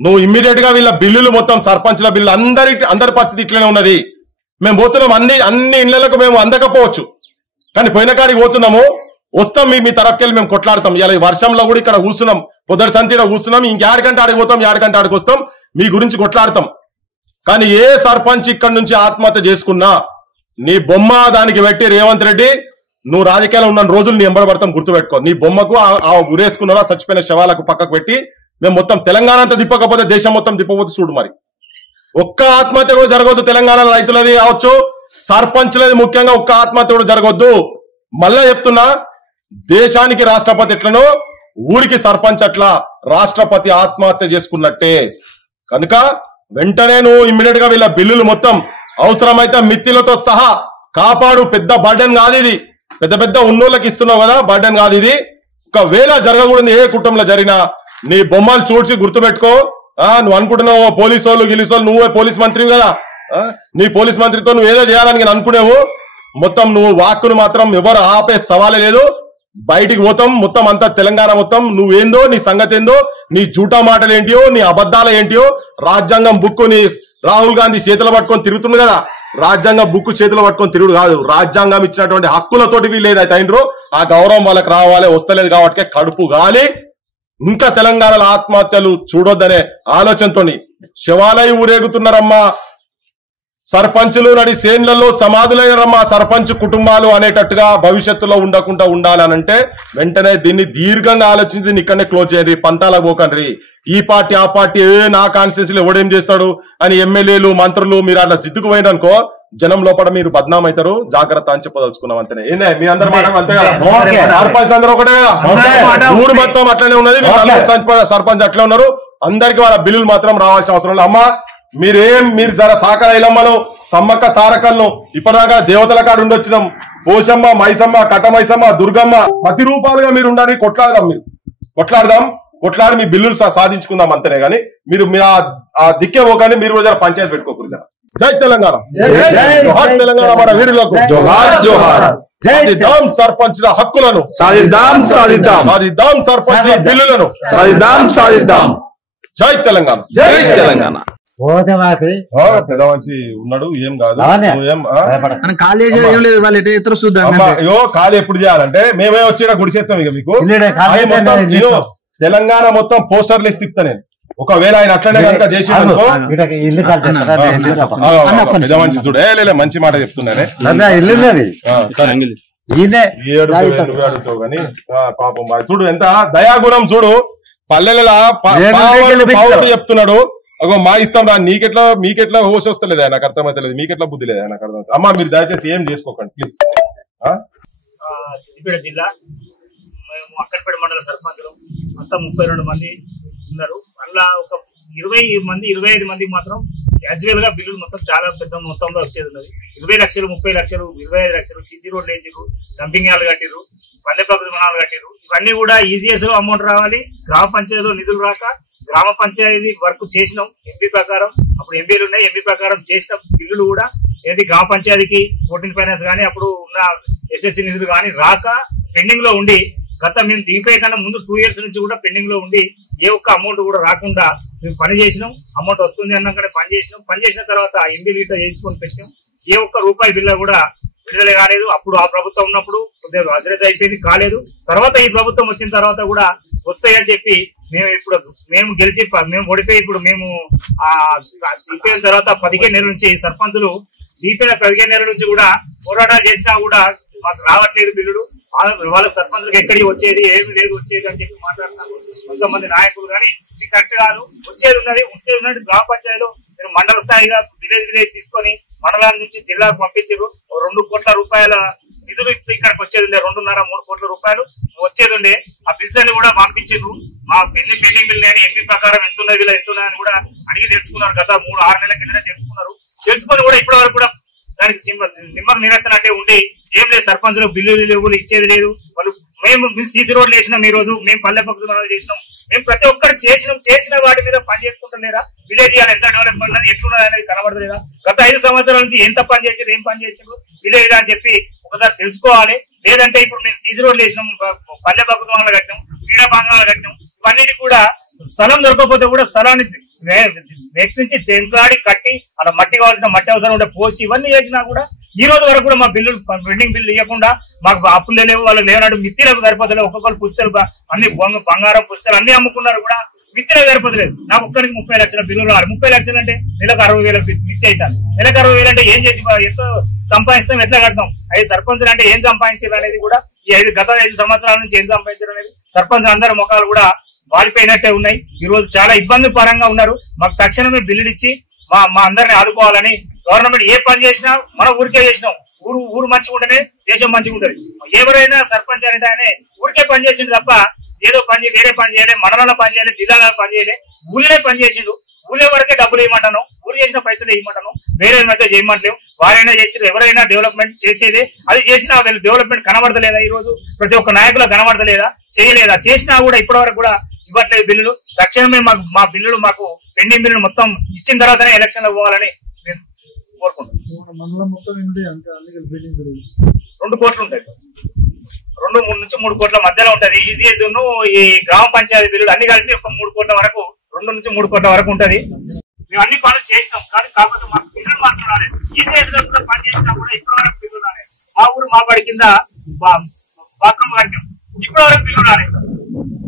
నువ్వు ఇమ్మీడియట్ గా వీళ్ళ బిల్లులు మొత్తం సర్పంచ్ల బిల్లు అందరి పరిస్థితి ఇట్లనే ఉన్నది. మేము పోతున్నాం, అన్ని ఇళ్లకు మేము అందకపోవచ్చు, కానీ పోయిన కాడికి పోతున్నాము. వస్తాం, మీ తరఫుకెళ్ళి మేము కొట్లాడతాం. ఇలా ఈ వర్షంలో కూడా ఇక్కడ కూర్చున్నాం, పొద్దుటి సంతిలో కూర్చున్నాం. ఇంకేడకంటే ఆడికి పోతాం, ఏడకంటే ఆడికి వస్తాం, మీ గురించి కొట్లాడతాం. కానీ ఏ సర్పంచ్ ఇక్కడ నుంచి ఆత్మహత్య చేసుకున్నా నీ బొమ్మ దానికి పెట్టి రేవంత్ రెడ్డి నువ్వు రాజకీయాల్లో ఉన్న రోజులు నీ ఎంబడబడతాం, గుర్తుపెట్టుకో. నీ బొమ్మకు ఆ ఉరేసుకున్నారా చచ్చిపోయిన శవాలకు పక్కకు పెట్టి మేము మొత్తం తెలంగాణ అంతా తిప్పకపోతే దేశం మొత్తం తిప్పకపోతే చూడు. మరి ఒక్క ఆత్మహత్య కూడా జరగవద్దు. తెలంగాణ రైతులది కావచ్చు, సర్పంచ్లది ముఖ్యంగా ఒక్క ఆత్మహత్య కూడా జరగవద్దు. మళ్ళా చెప్తున్నా, దేశానికి రాష్ట్రపతి ఎట్లనో ఊరికి సర్పంచ్ అట్లా రాష్ట్రపతి ఆత్మహత్య చేసుకున్నట్టే. కనుక వెంటనే నువ్వు ఇమ్మీడియట్ గా వీళ్ళ బిల్లులు మొత్తం అవసరమైతే మిత్తిలతో సహా కాపాడు. పెద్ద బర్డెన్ కాదు ఇది, పెద్ద పెద్ద ఉన్నోళ్ళకి ఇస్తున్నావు కదా, బర్డెన్ కాదు ఇది. ఒకవేళ జరగకూడదు ఏ కుటుంబంలో జరిగినా నీ బొమ్మలు చూసి గుర్తుపెట్టుకో. నువ్వు అనుకుంటున్నావు పోలీసు వాళ్ళు గిలీసోళ్ళు, నువ్వే పోలీస్ మంత్రివి కదా, నీ పోలీస్ మంత్రితో నువ్వు ఏదో చేయాలని నేను అనుకునేవు. మొత్తం నువ్వు వాక్కును మాత్రం ఎవరు ఆపే సవాలే లేదు. బయటికి పోతాం మొత్తం అంతా తెలంగాణ మొత్తం. నువ్వేందో, నీ సంగతి ఏందో, నీ జూటా మాటలు ఏంటియో, నీ అబద్ధాలు ఏంటియో, రాజ్యాంగం బుక్కు నీ రాహుల్ గాంధీ చేతులు పట్టుకొని తిరుగుతుంది కదా, రాజ్యాంగం బుక్కు చేతులు పట్టుకొని తిరుగుడు కాదు. రాజ్యాంగం ఇచ్చినటువంటి హక్కులతోటి వీళ్ళు ఏదైతే అయినరో ఆ గౌరవం వాళ్ళకి రావాలి, వస్తలేదు కాబట్టి కడుపు గాలి. ఇంకా తెలంగాణలో ఆత్మహత్యలు చూడొద్దనే ఆలోచనతో శివాలయ ఊరేగుతున్నారమ్మా, సర్పంచులు నడి సేన్లలో సమాధులైనరమ్మా సర్పంచ్ కుటుంబాలు అనేటట్టుగా భవిష్యత్తులో ఉండకుండా ఉండాలనంటే వెంటనే దీన్ని దీర్ఘంగా ఆలోచించి దీన్ని ఇక్కడనే క్లోజ్ చేయండి. పంతాలకు పోకండి. ఈ పార్టీ ఆ పార్టీ నా కాన్స్టిట్యూన్సీలో ఎవడేం చేస్తాడు అని ఎమ్మెల్యేలు మంత్రులు మీరు అట్లా సిద్ధుకు పోయిననుకో జనం లోపల మీరు బద్నాం అవుతారు. జాగ్రత్త అని చెప్పదలుచుకున్నాం అంతేనే. ఏందే మీ అందరి మాట అంతే కదా, సర్పంచ్ అందరూ ఒకటే కదా, ఊరు మొత్తం అట్లనే ఉన్నది. సర్పంచ్ అట్లా ఉన్నారు. అందరికి వాళ్ళ బిల్లులు మాత్రం రావాల్సిన అవసరం లేదు. అమ్మా మీరు జర సాకర ఇలమ్మలు సమ్మక్క సారకలను ఇప్పటిదాకా దేవతల కాడ ఉండొచ్చినాం. పోషమ్మ, మైసమ్మ, కట్టమైసమ్మ, దుర్గమ్మ ప్రతి రూపాలుగా మీరు ఉండాలి. కొట్లాడదాం, మీరు కొట్లాడి మీ బిల్లులు సాధించుకుందాం అంతనే. గానీ మీరు ఆ దిక్కే పోగానే మీరు జర పంచాయతీ పెట్టుకోకూడదు. జర జై తెలంగాణ, జోహార్ తెలంగాణ మన వీరులకు జోహార్ జోహార్. సాధిద్దాం సర్పంచ్ల హక్కులను, సాధిద్దాం సర్పంచ్ బిల్లులను, సాధిద్దాం. జై తెలంగాణ, జై తెలంగాణ. పెద్ద మనిషి ఉన్నాడు, ఏం కాదు. అయ్యో ఖాళీ ఎప్పుడు చేయాలంటే మేమే వచ్చి గుడిసేస్తాం. ఇక మీకు తెలంగాణ మొత్తం పోస్టర్లు ఇస్తే ఇస్తా నేను. ఒకవేళ ఆయన అట్లనే కనుక చేసి పెద్ద మనిషి చూడు, మంచి మాట చెప్తున్నానే. అడుగుతావు కానీ పాపం చూడు ఎంత దయాగుణం చూడు. పల్లెల చెప్తున్నాడు. అగో మా ఇస్తాం రా, మీకెట్లా హోష్ వస్తలేదా నాకు అర్థమైతలేదు, మీకెట్లా బుద్ధి లేదా నాకు అర్థం. అమ్మా మీరు దయచేసి ఏం చేసుకోకండి ప్లీజ్. సిద్దిపేట జిల్లా మేము అక్కడిపేట మండల సర్పంచులు అంతా 32 మంది ఉన్నారు. అందులో ఒక 25 మందికి మాత్రం యాజువల్ గా బిల్లులు మొత్తం చాలా పెద్ద మొత్తంలో వచ్చేది ఉన్నది. 20 లక్షలు, 30 లక్షలు, 25 లక్షలు సీసీ రోడ్లు వేసిర్రు, డంపింగ్ యార్డ్లు కట్టిర్రు, పల్లె ప్రకృతి వనాలు కట్టిర్రు. ఇవన్నీ కూడా ఈజీఎస్ లో అమౌంట్ రావాలి, గ్రామ పంచాయతీలో నిధులు రాక గ్రామ పంచాయతీ వర్క్ చేసినాం ఎంపీ ప్రకారం. అప్పుడు ఎంపీలు ఉన్నాయి, ఎంపీ ప్రకారం చేసిన బిల్లులు కూడా ఏది గ్రామ పంచాయతీకి 14 ఫైనాన్స్ కానీ అప్పుడు ఉన్న ఎస్ఎఫ్సి నిధులు కానీ రాక పెండింగ్ లో ఉండి మేము దిగిపోయే కన్నా ముందు 2 years నుంచి కూడా పెండింగ్ లో ఉండి ఏ ఒక్క అమౌంట్ కూడా రాకుండా మేము పని చేసినాం. అమౌంట్ వస్తుంది అన్నాకనే పని చేసినాం. పని చేసిన తర్వాత ఎంపీలు ఇట్లా చేయించుకొని పెట్టినాం. ఏ ఒక్క రూపాయి బిల్లు కూడా విడుదల కాలేదు. అప్పుడు ఆ ప్రభుత్వం ఉన్నప్పుడు కొద్దిగా అశ్రద్ధ అయిపోయింది, కాలేదు. తర్వాత ఈ ప్రభుత్వం వచ్చిన తర్వాత కూడా వస్తాయని చెప్పి మేము గెలిచి మేము ఓడిపోయి ఇప్పుడు మేము దిగిపోయిన తర్వాత 15 నెలల నుంచి సర్పంచులు దిగిపోయిన 15 నెలల నుంచి కూడా పోరాటాలు చేసినా కూడా మాకు రావట్లేదు బిల్లులు. వాళ్ళ సర్పంచులకు ఎక్కడికి వచ్చేది ఏమి లేదు వచ్చేది అని చెప్పి మాట్లాడుతున్నారు కొంతమంది నాయకులు. కానీ ఇది కరెక్ట్ కాదు. వచ్చేది ఉన్నది గ్రామ పంచాయతీలో మీరు మండల స్థాయిగా విలేజ్ తీసుకొని మండలాల నుంచి జిల్లాకు పంపించారు. 2 కోట్ల రూపాయల నిధులు ఇప్పుడు ఇక్కడికి వచ్చేది ఉండే, 2.5-3 కోట్ల రూపాయలు వచ్చేది ఉండే. ఆ బిల్స్ అన్ని కూడా పంపించారు. మా పెండింగ్ బిల్ అని ఎంపీ ప్రకారం ఎంతున్నది వీళ్ళు ఎంతున్నాయని కూడా అడిగి తెలుసుకున్నారు. గత 3-6 నెలల కింద తెలుసుకున్నారు. తెలుసుకొని కూడా ఇప్పటి వరకు కూడా దానికి నిమ్మకు నిరత్తనట్టే ఉండి ఏం లేదు. సర్పంచులకు బిల్లులు లేవు, ఇచ్చేది లేదు. వాళ్ళు మేము సీసీ రోడ్లు వేసినాం, ఈ రోజు మేము పల్లె పక్కన చేసినాం, మేము ప్రతి ఒక్కరు చేసిన వాటి మీద పని చేసుకుంటలేరా? విలేజ్ ఎంత డెవలప్మెంట్ అనేది ఎట్లున్నది అనేది కనబడలేదా? గత 5 సంవత్సరాల నుంచి ఎంత పని చేసారు, ఏం పని చేసారు విలేజ్ అని చెప్పి ఒకసారి తెలుసుకోవాలి. లేదంటే ఇప్పుడు మేము సీసీ రోడ్లు వేసినాం, పల్లె పక్కన కట్టినాం, క్రీడా ప్రాంగణాలు కట్టినాం. ఇవన్నిటి కూడా స్థలం దొరకకపోతే కూడా స్థలాన్ని వ్యక్తి నుంచి తెంకాడి కట్టి అలా మట్టి కావాల్సిన మట్టి అవసరం ఉంటే పోసి ఇవన్నీ చేసినా కూడా ఈ రోజు వరకు కూడా మా బిల్లులు పెండింగ్ బిల్లు ఇవ్వకుండా మాకు అప్పులు లేవు, వాళ్ళు లేనాడు మిత్తిలకు సరిపోతలేదు. ఒక్కొక్కరు పుస్తలు అన్ని బంగారం పుస్తలు అన్ని అమ్ముకున్నారు కూడా మిత్తిలకు సరిపోతలేదు. నాకు ఒక్కరికి 30 లక్షల బిల్లులు రావాలి. 30 లక్షలు అంటే నెలకు 60,000 మిత్తి అవుతాను. నెలకు 60,000 అంటే ఏం చేసి ఎంతో సంపాదిస్తాం, ఎట్లా కడతాం? 5 సర్పంచులు అంటే ఏం సంపాదించారు అనేది కూడా గత 5 సంవత్సరాల నుంచి ఏం సంపాదించారు అనేది సర్పంచ్ అందరి ముఖాలు కూడా వాలిపోయినట్టే ఉన్నాయి. ఈ రోజు చాలా ఇబ్బంది పరంగా ఉన్నారు. మాకు తక్షణమే బిల్లులు ఇచ్చి మా అందరిని ఆదుకోవాలని గవర్నమెంట్ ఏ పని చేసినా మన ఊరికే చేసినాం. ఊరు మంచిగా ఉంటేనే దేశం మంచిగా ఉంటది. ఎవరైనా సర్పంచ్ అంటే ఆయన ఊరికే పని చేసిండు తప్ప ఏదో వేరే పని చేయలే, మండలంలో పని చేయలే, జిల్లాలో పని చేయలే, ఊళ్ళే పని చేసిండు. ఊళ్ళే వరకే డబ్బులు ఇవ్వమంటాను. ఊరు చేసిన పైసలు ఇవ్వమంటాను, వేరే అయితే చేయమంటలేము. వారైనా చేసి ఎవరైనా డెవలప్మెంట్ చేసేదే, అది చేసినా వీళ్ళు డెవలప్మెంట్ కనబడతలేదా? ఈ రోజు ప్రతి ఒక్క నాయకులు కనబడతలేదా? చేయలేదా? చేసినా కూడా ఇప్పటి వరకు కూడా ఇవ్వట్లేదు బిల్లులు. తక్షణమే మా బిల్లులు, మాకు పెండింగ్ బిల్లులు మొత్తం ఇచ్చిన తర్వాతనే ఎలక్షన్ లో పోవాలని నేను కోరుకుంటున్నాను. 2 కోట్లు ఉంటాయి, 2 నుంచి 3 కోట్ల మధ్యలో ఉంటది. ఈజీఎస్ ఈ గ్రామ పంచాయతీ బిల్లులు అన్ని కలిపి ఒక 3 కోట్ల వరకు, 2 నుంచి 3 కోట్ల వరకు ఉంటది. మేము అన్ని పనులు చేసినాం, కానీ కాకపోతే మాకు బిల్లులు మాత్రం రాలేదు. ఈజీఎస్ లో కూడా పని చేసినా కూడా ఇప్పటి వరకు బిల్లులు రాలేదు. మా ఊరు మా బడి కింద బాత్రూమ్ కట్టాం, ఇప్పటి వరకు బిల్లు రాలేదు.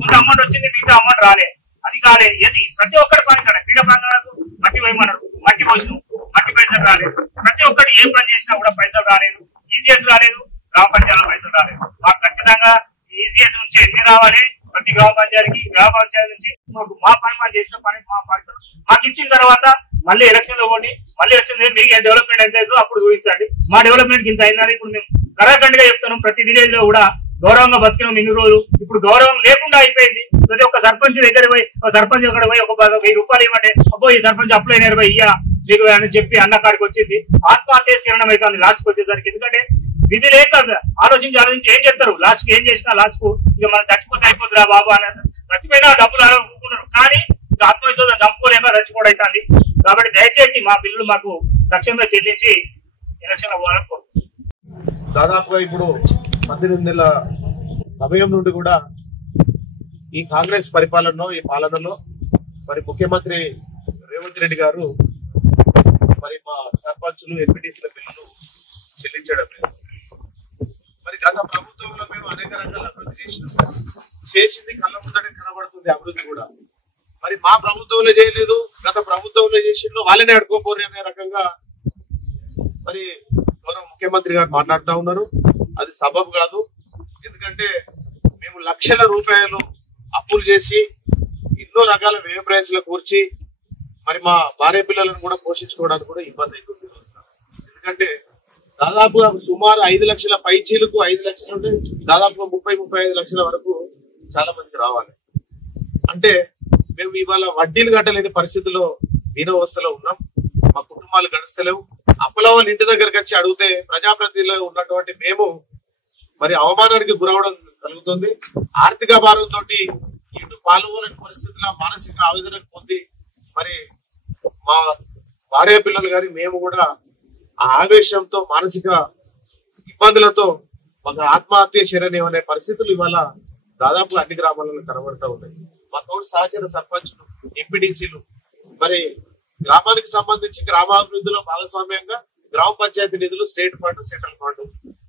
ముందు అమౌంట్ వచ్చింది, మిగతా అమౌంట్ రాలేదు. అది కాలేదు. ఏది ప్రతి ఒక్కటి పని కాదు. క్రీడా ప్రాంగణాలకు మట్టి వేయమన్నారు, మట్టి పోసినాం, మట్టి పైసలు రాలేదు. ప్రతి ఒక్కటి ఏ పని చేసినా కూడా పైసలు రాలేదు. ఈజీఎస్ రాలేదు, గ్రామ పంచాయతీలో పైసలు రాలేదు. మాకు ఖచ్చితంగా ఈజీఎస్ నుంచి ఎన్ని రావాలి ప్రతి గ్రామ పంచాయతీకి, గ్రామ పంచాయతీ నుంచి మా పని మనం చేసిన పని మా పైసలు మాకు ఇచ్చిన తర్వాత మళ్ళీ ఎలక్షన్ లో పోండి, మళ్ళీ వచ్చింది మీకు డెవలప్మెంట్ ఎంత అవుతుందో అప్పుడు చూపించండి. మా డెవలప్మెంట్ ఇంత అయిందని ఇప్పుడు మేము కరాఖండిగా చెప్తున్నాం. ప్రతి విలేజ్ లో కూడా గౌరవంగా బతికినాం ఇన్ని రోజులు, ఇప్పుడు గౌరవం లేకుండా అయిపోయింది. ప్రతి ఒక్క సర్పంచ్ దగ్గర పోయి, సర్పంచ్ అక్కడ పోయి ఒక 1000 రూపాయలు ఇవ్వండి, అబ్బో ఈ సర్పంచ్ అప్లై అయినారు పోయి ఇయ్యా మీకు అని చెప్పి అన్న కాడికి వచ్చింది. ఆత్మహత్య చిరణం అవుతుంది లాస్ట్ కు వచ్చేసరికి. ఎందుకంటే విధి లేక ఆలోచించి ఏం చెప్తారు, లాస్ట్ కు ఏం చేసినా లాస్ట్ కు ఇక మనం చచ్చిపోతే అయిపోతురా బాబు అని. చచ్చిపోయినా డబ్బులు అనుకుంటున్నారు, కానీ ఆత్మవిశ్వాసం చంపుకోలేక చచ్చిపోవడం అవుతుంది. కాబట్టి దయచేసి మా బిల్లులు మాకు తక్షణమే చెల్లించి ఎలక్షన్ అవ్వాలని కోరుకుంటున్నాం. దాదాపుగా ఇప్పుడు 18 నెలల సమయం నుండి కూడా ఈ కాంగ్రెస్ పరిపాలనలో, ఈ పాలనలో మరి ముఖ్యమంత్రి రేవంత్ రెడ్డి గారు మరి మా సర్పంచులు, ఎంపీటీసీల బిల్లులు చెల్లించడం లేదు. మరి గత ప్రభుత్వంలో మేము అనేక రకాల అభివృద్ధి చేసింది కళ్ళ ముందనే కనబడుతుంది అభివృద్ధి కూడా. మరి మా ప్రభుత్వంలో చేయలేదు, గత ప్రభుత్వంలో చేసిండ్రు, వాళ్ళనే అడుకోపోరు అనే రకంగా మరి గౌరవ ముఖ్యమంత్రి గారు మాట్లాడుతూ ఉన్నారు. అది సబబు కాదు. ఎందుకంటే మేము లక్షల రూపాయలు అప్పులు చేసి ఎన్నో రకాల వ్యయ ప్రయాసాలు కూర్చి మరి మా భార్య పిల్లలను కూడా పోషించుకోవడానికి కూడా ఇబ్బంది అవుతుంది. ఎందుకంటే దాదాపుగా సుమారు 5 లక్షల పైచీలకు 5 లక్షలు ఉంటే దాదాపుగా 30-35 లక్షల వరకు చాలా మందికి రావాలి. అంటే మేము ఇవాళ వడ్డీలు కట్టలేని పరిస్థితిలో దీనవస్థలో ఉన్నాం. మా కుటుంబాలు గడుస్తలేవు. అప్పుల వాళ్ళ ఇంటి దగ్గరకు వచ్చి అడిగితే ప్రజాప్రతినిధిలో ఉన్నటువంటి మేము మరి అవమానానికి గురవడం కలుగుతుంది. ఆర్థిక భారంతో ఇటు పాల్గొనని పరిస్థితుల్లో మానసిక ఆవేదనకు పొంది మరి మా భార్య పిల్లలు కానీ మేము కూడా ఆ ఆవేశంతో, మానసిక ఇబ్బందులతో ఒక ఆత్మహత్య శరణ్యం అనే పరిస్థితులు ఇవాళ దాదాపు అన్ని గ్రామాలలో కనబడతా ఉన్నాయి. మా తోటి సహచర సర్పంచులు, ఎంపీటీసీలు మరి గ్రామానికి సంబంధించి గ్రామాభివృద్ధిలో భాగస్వామ్యంగా గ్రామ పంచాయతీ నిధులు, స్టేట్ ఫండ్, సెంట్రల్ ఫండ్,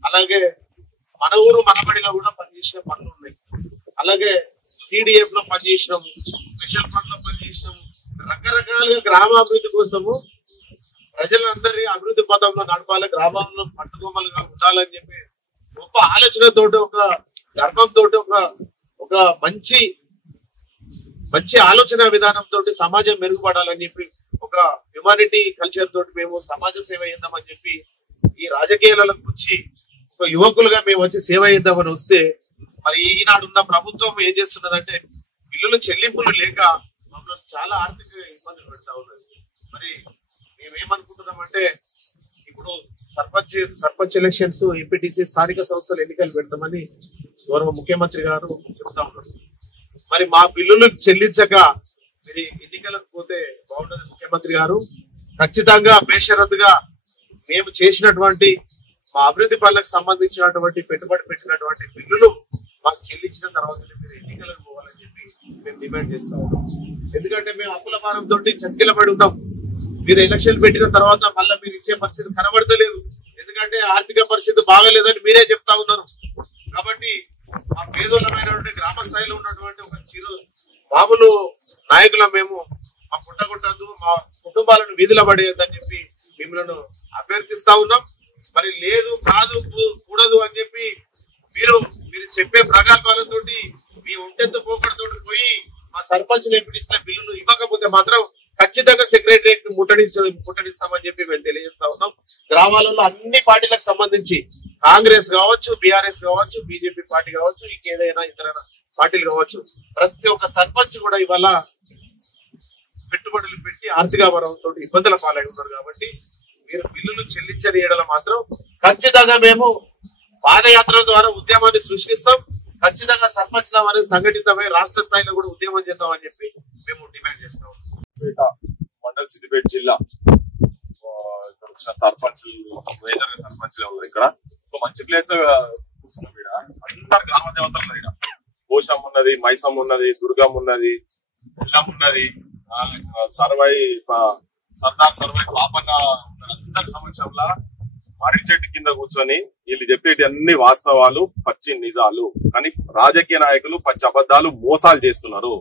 అలాగే మన ఊరు మనబడిలో కూడా పనిచేసిన పనులు ఉన్నాయి. అలాగే సిడిఎఫ్ లో పనిచేసినాము, స్పెషల్ ఫండ్ లో పనిచేసినాము. రకరకాలుగా గ్రామాభివృద్ధి కోసము ప్రజలందరినీ అభివృద్ధి పథంలో నడపాలి, గ్రామాల్లో పట్టుకోమలుగా ఉండాలని చెప్పి గొప్ప ఆలోచనతో, ఒక ధర్మంతో, ఒక మంచి ఆలోచన విధానంతో సమాజం మెరుగుపడాలని చెప్పి, ఒక హ్యుమానిటీ కల్చర్ తోటి మేము సమాజ సేవ చేద్దామని చెప్పి ఈ రాజకీయాలకు వచ్చి ఒక యువకులుగా మేము వచ్చి సేవ చేద్దామని వస్తే మరి ఈనాడున్న ప్రభుత్వం ఏం చేస్తున్నదంటే బిల్లులు చెల్లింపులు లేక మమ్మల్ని చాలా ఆర్థిక ఇబ్బందులు పెడతా ఉన్నది. మరి మేమేమనుకుంటున్నామంటే ఇప్పుడు సర్పంచ్ ఎలక్షన్స్, ఎంపీటీసీ, స్థానిక సంస్థల ఎన్నికలు పెడతామని గౌరవ ముఖ్యమంత్రి గారు చెప్తా ఉన్నారు. మరి మా బిల్లులు చెల్లించక మీరు ఎన్నికలకు పోతే బాగుండదు. ముఖ్యమంత్రి గారు ఖచ్చితంగా బేషరతుగా మేము చేసినటువంటి మా అభివృద్ధి పనులకు సంబంధించినటువంటి పెట్టుబడి పెట్టినటువంటి బిల్లులు మాకు చెల్లించిన తర్వాత మీరు ఎన్నికలకు పోవాలని చెప్పి మేము డిమాండ్ చేస్తా ఉన్నాం. ఎందుకంటే మేము అప్పుల భారంతో చతికిలబడి ఉన్నాం. మీరు ఎలక్షన్ పెట్టిన తర్వాత మళ్ళీ మీరు ఇచ్చే పరిస్థితి కనబడతలేదు. ఎందుకంటే ఆర్థిక పరిస్థితి బాగాలేదని మీరే చెప్తా ఉన్నారు. కాబట్టి మా పేదోళ్ళమైనటువంటి గ్రామ స్థాయిలో ఉన్నటువంటి ఒక మామూలు నాయకుల మేము మా పుట్టగొట్టద్దు, మా కుటుంబాలను వీధిలో పడేయద్దని చెప్పి మిమ్మల్ని అభ్యర్థిస్తా ఉన్నాం. మరి లేదు, కాదు, కూడదు అని చెప్పి మీరు చెప్పే ప్రగల్భాలతో మీ ఒంటెంత పోకడతో పోయి మా సర్పంచ్లు, ఎంపీటీసీల బిల్లులు ఇవ్వకపోతే మాత్రం ఖచ్చితంగా సెక్రటరియట్ ముట్టడిస్తామని చెప్పి మేము తెలియజేస్తా ఉన్నాం. గ్రామాలలో అన్ని పార్టీలకు సంబంధించి కాంగ్రెస్ కావచ్చు, బీఆర్ఎస్ కావచ్చు, బీజేపీ పార్టీ కావచ్చు, ఇంకేదైనా ఇతర పార్టీలు కావచ్చు, ప్రతి ఒక్క సర్పంచ్ కూడా ఇవాళ పెట్టుబడులు పెట్టి ఆర్థిక భారంతో ఇబ్బందుల పాలై ఉన్నారు. కాబట్టి మీరు బిల్లులు చెల్లించని ఏడల మాత్రం ఖచ్చితంగా మేము పాదయాత్రల ద్వారా ఉద్యమాన్ని సృష్టిస్తాం. ఖచ్చితంగా సర్పంచ్ అనేది సంఘటితమై రాష్ట్ర స్థాయిలో కూడా ఉద్యమం చేద్దామని చెప్పి మేము డిమాండ్ చేస్తాం. మండల్ సిద్దిపేట జిల్లా ఇక్కడ వచ్చిన సర్పంచ్ మేజర్ సర్పంచ్ ఉన్నారు. ఇక్కడ ఒక మంచి ప్లేస్ కూర్చున్నాం. ఇక్కడ అందరు గ్రామ దేవతలు ఉన్నారు. ఇక్కడ పోషమ్మ ఉన్నది, మైసమ్మ ఉన్నది, దుర్గమ్మ ఉన్నది, ఎల్లమ్మ ఉన్నది, సర్దార్ సర్వై పాపన్న అందరి సమక్షంలో మర్రి చెట్టు కింద కూర్చొని వీళ్ళు చెప్పేటి అన్ని వాస్తవాలు, పచ్చి నిజాలు. కానీ రాజకీయ నాయకులు పచ్చి అబద్ధాలు, మోసాలు చేస్తున్నారు.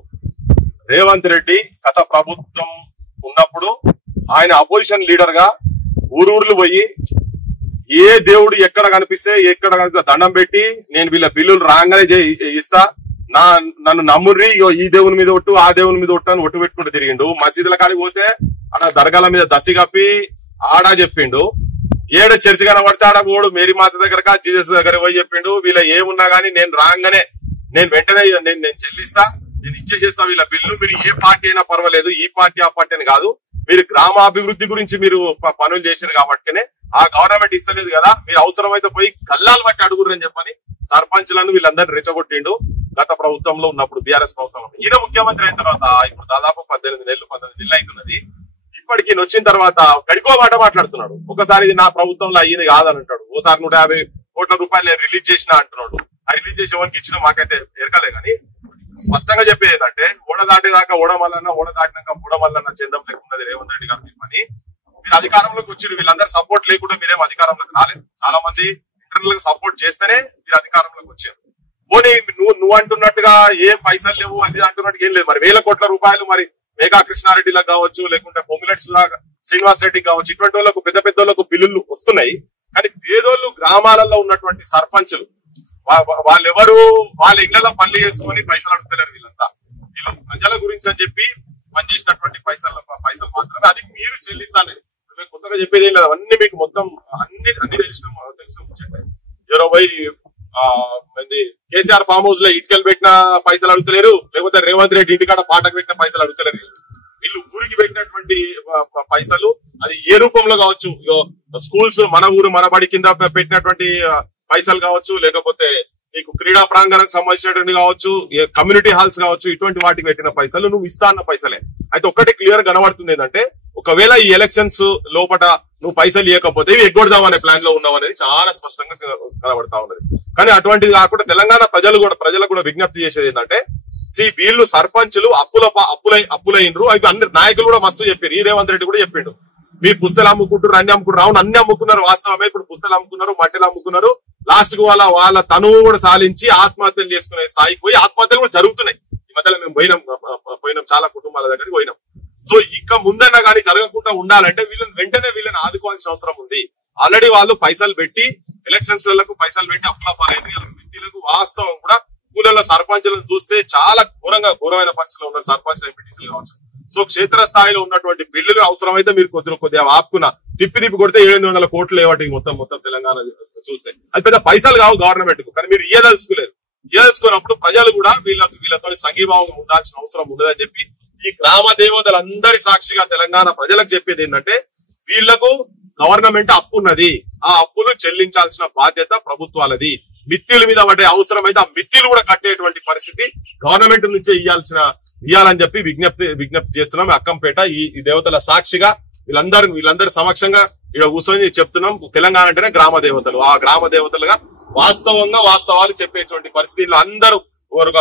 రేవంత్ రెడ్డి గత ప్రభుత్వం ఉన్నప్పుడు ఆయన అపోజిషన్ లీడర్ గా ఊరూర్లు పోయి ఏ దేవుడు ఎక్కడ కనిపిస్తే దండం పెట్టి నేను వీళ్ళ బిల్లులు రాగానే ఇస్తా, నన్ను నమ్ముర్రి, ఈ దేవుని మీద ఒట్టు, ఆ దేవుని మీద ఒట్టు అని ఒట్టు పెట్టుకుంటూ తిరిగిండు. మసీదుల కాడికి పోతే ఆడ దర్గాల మీద దసి కప్పి ఆడా చెప్పిండు. ఏడు చర్చి కనబడితే ఆడ పోడు మేరీ మాత దగ్గర జీసస్ దగ్గర పోయి చెప్పిండు. వీళ్ళ ఏమున్నా గానీ నేను రాగానే నేను వెంటనే నేను చెల్లిస్తా, నేను ఇచ్చేసేస్తా వీళ్ళ బిల్లు. మీరు ఏ పార్టీ అయినా పర్వాలేదు, ఈ పార్టీ ఆ పార్టీ అని కాదు, మీరు గ్రామాభివృద్ధి గురించి మీరు పనులు చేశారు కాబట్టినే ఆ గవర్నమెంట్ ఇస్తలేదు కదా, మీరు అవసరమైతే పోయి కల్లాలు బట్టి అడుగురని చెప్పని సర్పంచ్లను వీళ్ళందరినీ రెచ్చగొట్టిండు. గత ప్రభుత్వంలో ఉన్నప్పుడు బీఆర్ఎస్ ప్రభుత్వంలో ఈయన ముఖ్యమంత్రి అయిన తర్వాత ఇప్పుడు దాదాపు 19 నెలలు అవుతున్నది. ఇప్పటికి వచ్చిన తర్వాత గడికో మాట మాట్లాడుతున్నాడు. ఒకసారి ఇది నా ప్రభుత్వంలో అయ్యింది కాదని అంటాడు, ఓసారి 150 కోట్ల రూపాయలు నేను రిలీజ్ చేసినా అంటున్నాడు. ఆ రిలీజ్ చేసి ఎవరికి ఇచ్చినా మాకైతే ఎరకలే. కానీ స్పష్టంగా చెప్పేది ఏంటంటే ఓడ దాటేదాకా ఓడమల్లన్న, ఓడ దాటినాక ఓడమల్లన్న చందం లేకున్నది రేవంత్ రెడ్డి గారు చెప్పని. మీరు అధికారంలోకి వచ్చి వీళ్ళందరూ సపోర్ట్ లేకుండా మీరేం అధికారంలోకి రాలేదు. చాలా మంది ఇంటర్నల్ గా సపోర్ట్ చేస్తేనే మీరు అధికారంలోకి వచ్చారు. పోనీ నువ్వు అంటున్నట్టుగా ఏం పైసలు లేవు అది అంటున్నట్టుగా ఏం లేదు. మరి 1000 కోట్ల రూపాయలు మరి మేఘా కృష్ణారెడ్డిలకు కావచ్చు, లేకుంటే పొంగులెట్స్ లాగా శ్రీనివాస్ రెడ్డికి కావచ్చు, ఇటువంటి వాళ్ళకు పెద్ద పెద్దోళ్లకు బిల్లులు వస్తున్నాయి. కానీ పేదోళ్ళు గ్రామాలలో ఉన్నటువంటి సర్పంచులు వాళ్ళెవరు వాళ్ళ ఇళ్లలో పనులు చేసుకుని పైసలు అడుగుతలేరు. వీళ్ళంతా వీళ్ళు ప్రజల గురించి అని చెప్పి పనిచేసినటువంటి పైసలు మాత్రమే అది మీరు చెల్లిస్తానే. మేము కొత్తగా చెప్పేది ఏం లేదు, అవన్నీ మీకు మొత్తం అన్ని తెలిసిన ముచ్చట్లే. ఎవరో పోయి కేసీఆర్ ఫామ్ హౌస్ లో ఇటుకలు పెట్టిన పైసలు అడుగుతలేరు, లేకపోతే రేవంత్ రెడ్డి ఇంటికాడ పాటకు పెట్టిన పైసలు అడుగుతలేరు. వీళ్ళు ఊరికి పెట్టినటువంటి పైసలు అది ఏ రూపంలో కావచ్చు, స్కూల్స్ మన ఊరు మన బడి కింద పెట్టినటువంటి పైసలు కావచ్చు, లేకపోతే నీకు క్రీడా ప్రాంగణానికి సంబంధించినటువంటి కావచ్చు, కమ్యూనిటీ హాల్స్ కావచ్చు, ఇటువంటి వాటికి పెట్టిన పైసలు నువ్వు ఇస్తా అన్న పైసలే. అయితే ఒక్కటి క్లియర్ కనబడుతుంది ఏంటంటే ఒకవేళ ఈ ఎలక్షన్స్ లోపల నువ్వు పైసలు ఇవ్వకపోతే ఇవి ఎగ్గొడదామనే ప్లాన్ లో ఉన్నావు అనేది చాలా స్పష్టంగా కనబడతా ఉన్నది. కానీ అటువంటిది కాకుండా తెలంగాణ ప్రజలకు కూడా విజ్ఞప్తి చేసేది ఏంటంటే వీళ్ళు సర్పంచులు అప్పులైనరు. అవి అందరు నాయకులు కూడా మస్తు చెప్పారు. ఈ రేవంత్ రెడ్డి కూడా చెప్పిండు, మీరు పుస్తలు అమ్ముకుంటారు, అన్ని అమ్ముకుంటారు. అవును, అన్ని అమ్ముకున్నారు, వాస్తవమే. ఇప్పుడు పుస్తలు అమ్ముకున్నారు, మట్టెలు అమ్ముకున్నారు. లాస్ట్ కు వాళ్ళ తనువు కూడా సాధించి ఆత్మహత్యలు చేసుకునే స్థాయికి పోయి ఆత్మహత్యలు కూడా జరుగుతున్నాయి. ఈ మధ్యలో మేము పోయినాం చాలా కుటుంబాల దగ్గరికి పోయినాం. సో ఇక ముందన్నా కానీ జరగకుండా ఉండాలంటే వీళ్ళని ఆదుకోవాల్సిన అవసరం ఉంది. ఆల్రెడీ వాళ్ళు పైసలు పెట్టి ఎలక్షన్స్ లకు పైసలు పెట్టి వ్యక్తులకు వాస్తవం కూడా ఊళ్ళలో సర్పంచులను చూస్తే చాలా ఘోరమైన పరిస్థితిలో ఉన్నారు సర్పంచులు, ఎంపీటీసీలు కావచ్చు. సో క్షేత్ర స్థాయిలో ఉన్నటువంటి బిల్లులు అవసరమైతే మీరు కొద్దిగా ఆపుకున్నా తిప్పి కొడితే 700 కోట్లు లేవాటి మొత్తం తెలంగాణ చూస్తే అది పెద్ద పైసలు కావు గవర్నమెంట్ కు. కానీ మీరు ఇయ్యదలుచుకున్నప్పుడు ప్రజలు కూడా వీళ్ళతో సంఘీభావం ఉండాల్సిన అవసరం ఉండదని చెప్పి ఈ గ్రామ దేవతలందరి సాక్షిగా తెలంగాణ ప్రజలకు చెప్పేది ఏంటంటే వీళ్లకు గవర్నమెంట్ అప్పు ఉన్నది, ఆ అప్పులు చెల్లించాల్సిన బాధ్యత ప్రభుత్వాలది. మిత్తిల మీద పడే అవసరమైతే ఆ మిత్తిలు కూడా కట్టేటువంటి పరిస్థితి గవర్నమెంట్ నుంచే ఇయ్యాలని చెప్పి విజ్ఞప్తి చేస్తున్నాం. అక్కంపేట ఈ దేవతల సాక్షిగా వీళ్ళందరి సమక్షంగా ఇక్కడ కూర్చొని చెప్తున్నాం. తెలంగాణ అంటేనే గ్రామ దేవతలు, ఆ గ్రామ దేవతలుగా వాస్తవాలు చెప్పేటువంటి పరిస్థితి అందరూ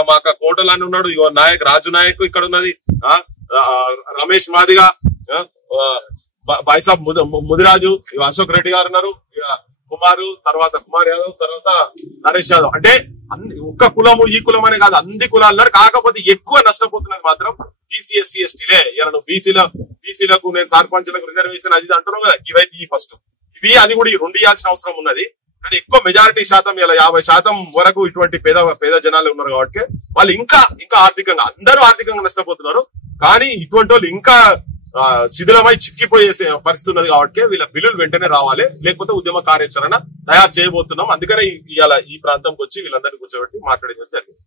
మాక కోటలాన్ని ఉన్నాడు, ఇగో రాజు నాయక్ ఇక్కడ ఉన్నది, రమేష్ మాదిగా, బాయిసాబ్ ముదిరాజు, అశోక్ రెడ్డి గారు ఉన్నారు, కుమార్ యాదవ్, తర్వాత నరేష్ యాదవ్. అంటే ఒక్క కులము ఈ కులం అనే కాదు, అన్ని కులాలు ఉన్నారు. కాకపోతే ఎక్కువ నష్టపోతున్నది మాత్రం బీసీ ఎస్సీ ఎస్టీలే. నువ్వు బీసీలకు నేను సర్పంచులకు రిజర్వేషన్ అది అంటున్నావు కదా, ఇవైతే ఫస్ట్ ఇవి అది కూడా ఈ 2 ఇవ్వాల్సిన అవసరం ఉన్నది. కానీ ఎక్కువ మెజారిటీ శాతం ఇలా 50% వరకు ఇటువంటి పేద జనాలు ఉన్నారు కాబట్టి వాళ్ళు ఇంకా ఆర్థికంగా అందరూ ఆర్థికంగా నష్టపోతున్నారు. కానీ ఇటువంటి వాళ్ళు ఇంకా శిథిలమై చిక్కిపోయే పరిస్థితి ఉన్నది కాబట్టి వీళ్ళ బిల్లులు వెంటనే రావాలి, లేకపోతే ఉద్యమ కార్యాచరణ తయారు చేయబోతున్నాం. అందుకనే ఇవాళ ఈ ప్రాంతంకి వచ్చి వీళ్ళందరినీ కూర్చోబెట్టి మాట్లాడేది జరిగింది.